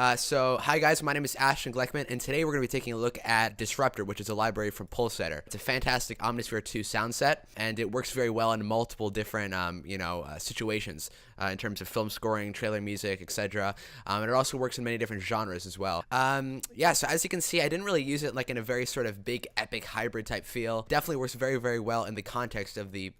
Hi guys, my name is Ashtongleckman, and today we're going to be taking a look at Disruptor, which is a library from PulseSetter. It's a fantastic Omnisphere 2 sound set, and it works very well in multiple different, situations in terms of film scoring, trailer music, etc. And it also works in many different genres as well. So as you can see, I didn't really use it like in a very sort of big, epic hybrid type feel. Definitely works very, very well in the context of the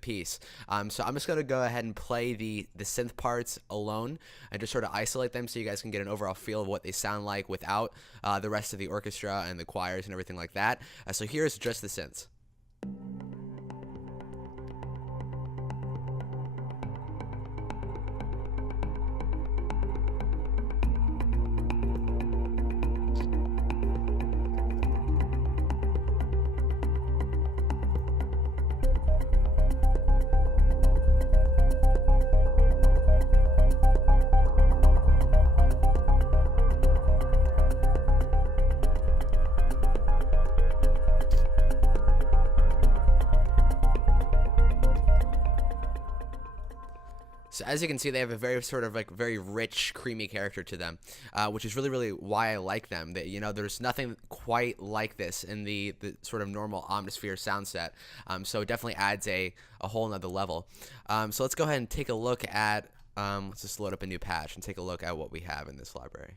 piece. So I'm just going to go ahead and play the synth parts alone and just sort of isolate them so you guys can get an overall feel of what they sound like without the rest of the orchestra and the choirs and everything like that. So here's just the synths. So as you can see, they have a very sort of like very rich, creamy character to them, which is really, really why I like them. That, you know, there's nothing quite like this in the sort of normal Omnisphere sound set. So it definitely adds a whole nother level. So let's go ahead and take a look at, let's just load up a new patch and take a look at what we have in this library.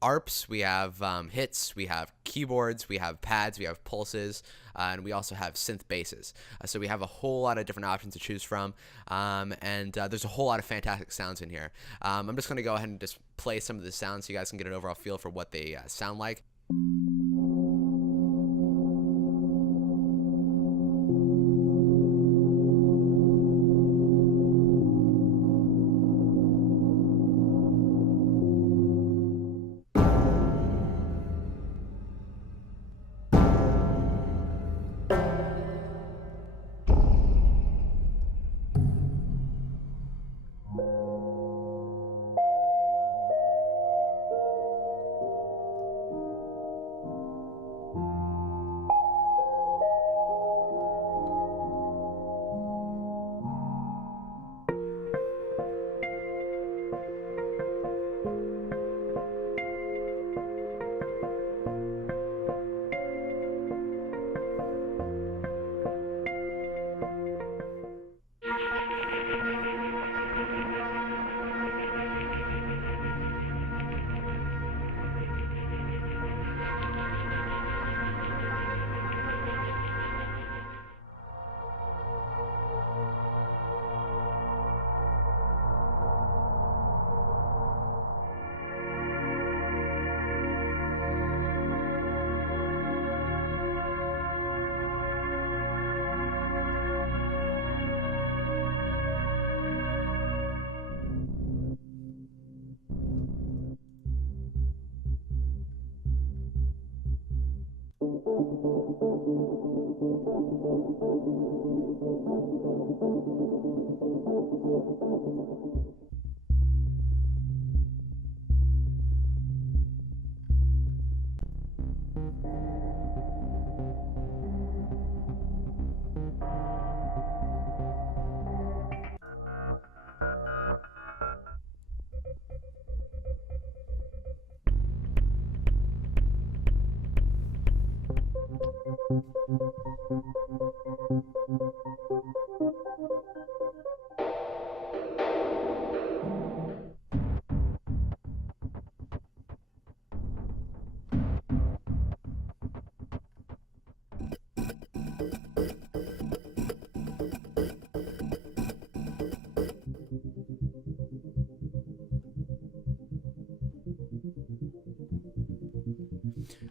ARPs, we have hits, we have keyboards, we have pads, we have pulses, and we also have synth basses. So we have a whole lot of different options to choose from, and there's a whole lot of fantastic sounds in here. I'm just going to go ahead and just play some of the sounds so you guys can get an overall feel for what they sound like.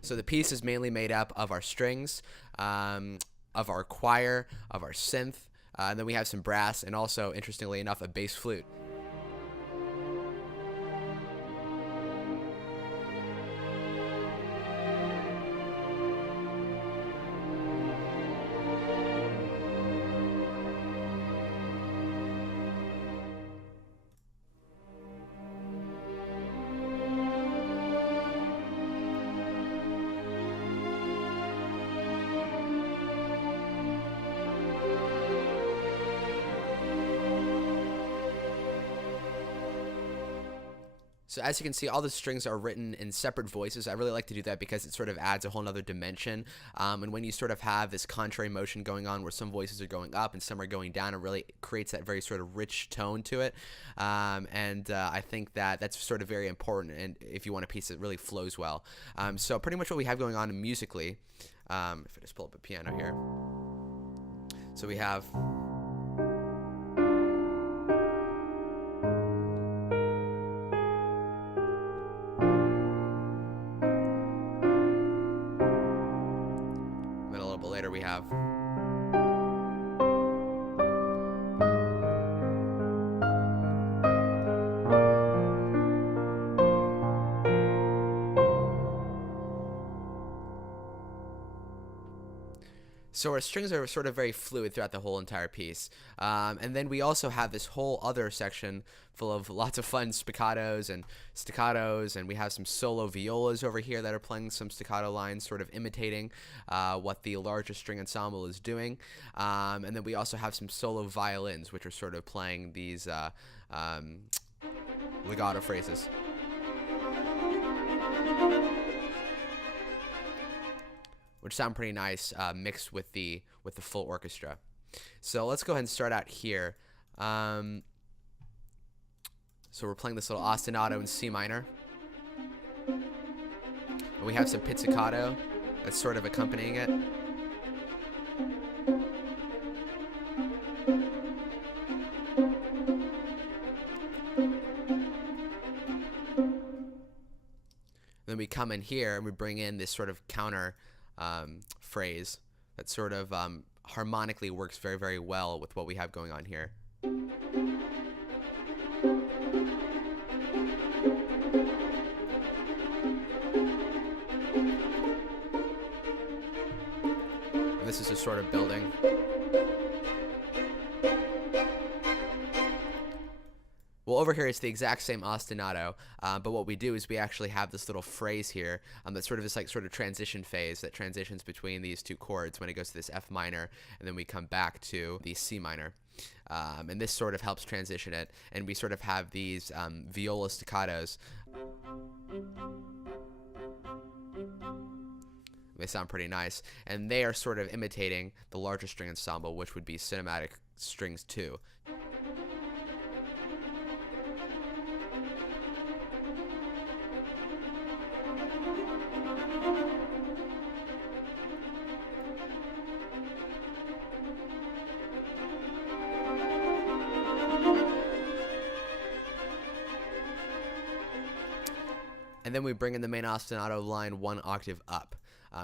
So the piece is mainly made up of our strings, of our choir, of our synth, and then we have some brass, and also, interestingly enough, a bass flute. So as you can see, all the strings are written in separate voices. I really like to do that because it sort of adds a whole nother dimension. And when you sort of have this contrary motion going on where some voices are going up and some are going down, it really creates that very sort of rich tone to it. I think that that's sort of very important, and if you want a piece that really flows well. So pretty much what we have going on musically, if I just pull up a piano here. So we have... Later we have so our strings are sort of very fluid throughout the whole entire piece. And then we also have this whole other section full of lots of fun spiccatos and staccatos, and we have some solo violas over here that are playing some staccato lines, sort of imitating what the larger string ensemble is doing. And then we also have some solo violins, which are sort of playing these legato phrases. Which sound pretty nice mixed with the full orchestra. So let's go ahead and start out here. So we're playing this little ostinato in C minor. And we have some pizzicato that's sort of accompanying it. Then we come in here and we bring in this sort of counter phrase that sort of harmonically works very, very well with what we have going on here. And this is just sort of building. Well, over here it's the exact same ostinato, but what we do is we actually have this little phrase here that's sort of this sort of transition phase that transitions between these two chords when it goes to this F minor, and then we come back to the C minor. And this sort of helps transition it, and we sort of have these viola staccatos. They sound pretty nice, and they are sort of imitating the larger string ensemble, which would be cinematic strings 2. And then we bring in the main ostinato line 1 octave up.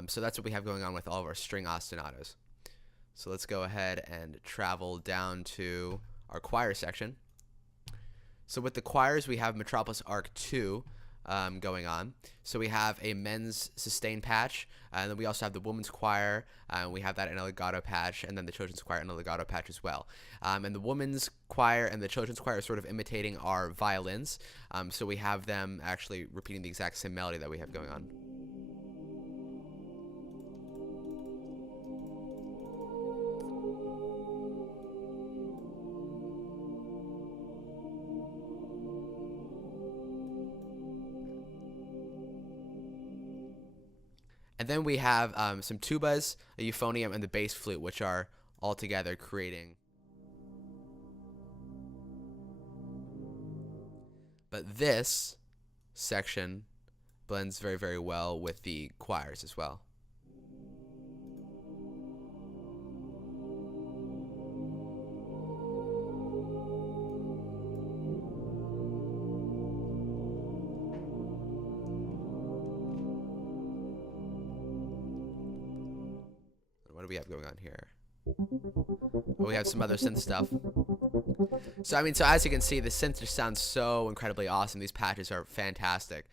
So that's what we have going on with all of our string ostinatos. So let's go ahead and travel down to our choir section. So with the choirs, we have Metropolis Arc 2 going on. So we have a men's sustain patch, and then we also have the women's choir, and we have that in a legato patch, and then the children's choir in a legato patch as well. And the women's choir and the children's choir are sort of imitating our violins, so we have them actually repeating the exact same melody that we have going on. And then we have some tubas, a euphonium, and the bass flute, which are all together creating. But this section blends very, very well with the choirs as well. What do we have going on here? We have some other synth stuff. So so as you can see, the synth just sounds so incredibly awesome. These patches are fantastic.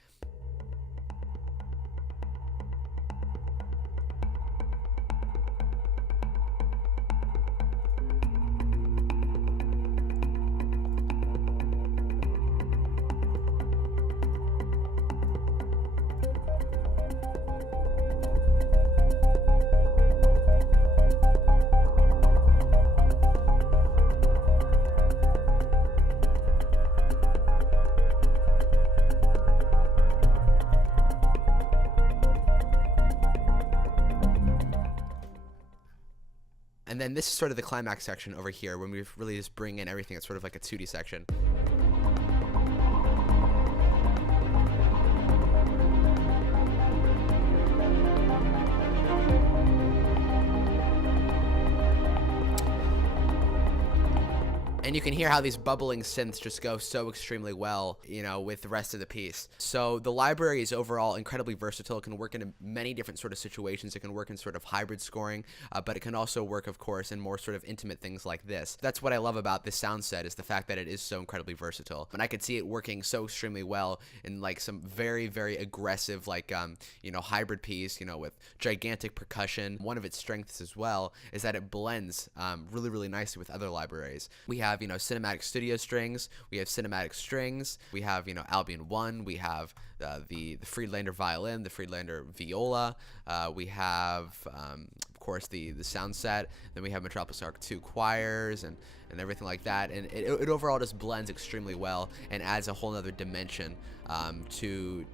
then this is sort of the climax section over here when we really just bring in everything. It's sort of like a 2D section. And you can hear how these bubbling synths just go so extremely well, you know, with the rest of the piece. So the library is overall incredibly versatile. It can work in many different sort of situations. It can work in sort of hybrid scoring, but it can also work, of course, in more sort of intimate things like this. That's what I love about this sound set, is the fact that it is so incredibly versatile. And I could see it working so extremely well in like some very, very aggressive, like, you know, hybrid piece, you know, with gigantic percussion. One of its strengths as well is that it blends really, really nicely with other libraries. We have, you know, cinematic studio strings, we have cinematic strings, we have, you know, Albion 1, we have the Friedlander violin, the Friedlander viola, we have, of course, the Soundset, then we have Metropolis Arc 2 choirs and everything like that, and it overall just blends extremely well and adds a whole nother dimension to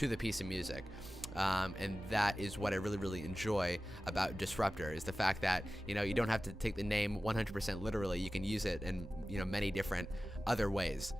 the piece of music. And that is what I really, really enjoy about Disruptor, is the fact that, you know, you don't have to take the name 100% literally. You can use it in, you know, many different other ways.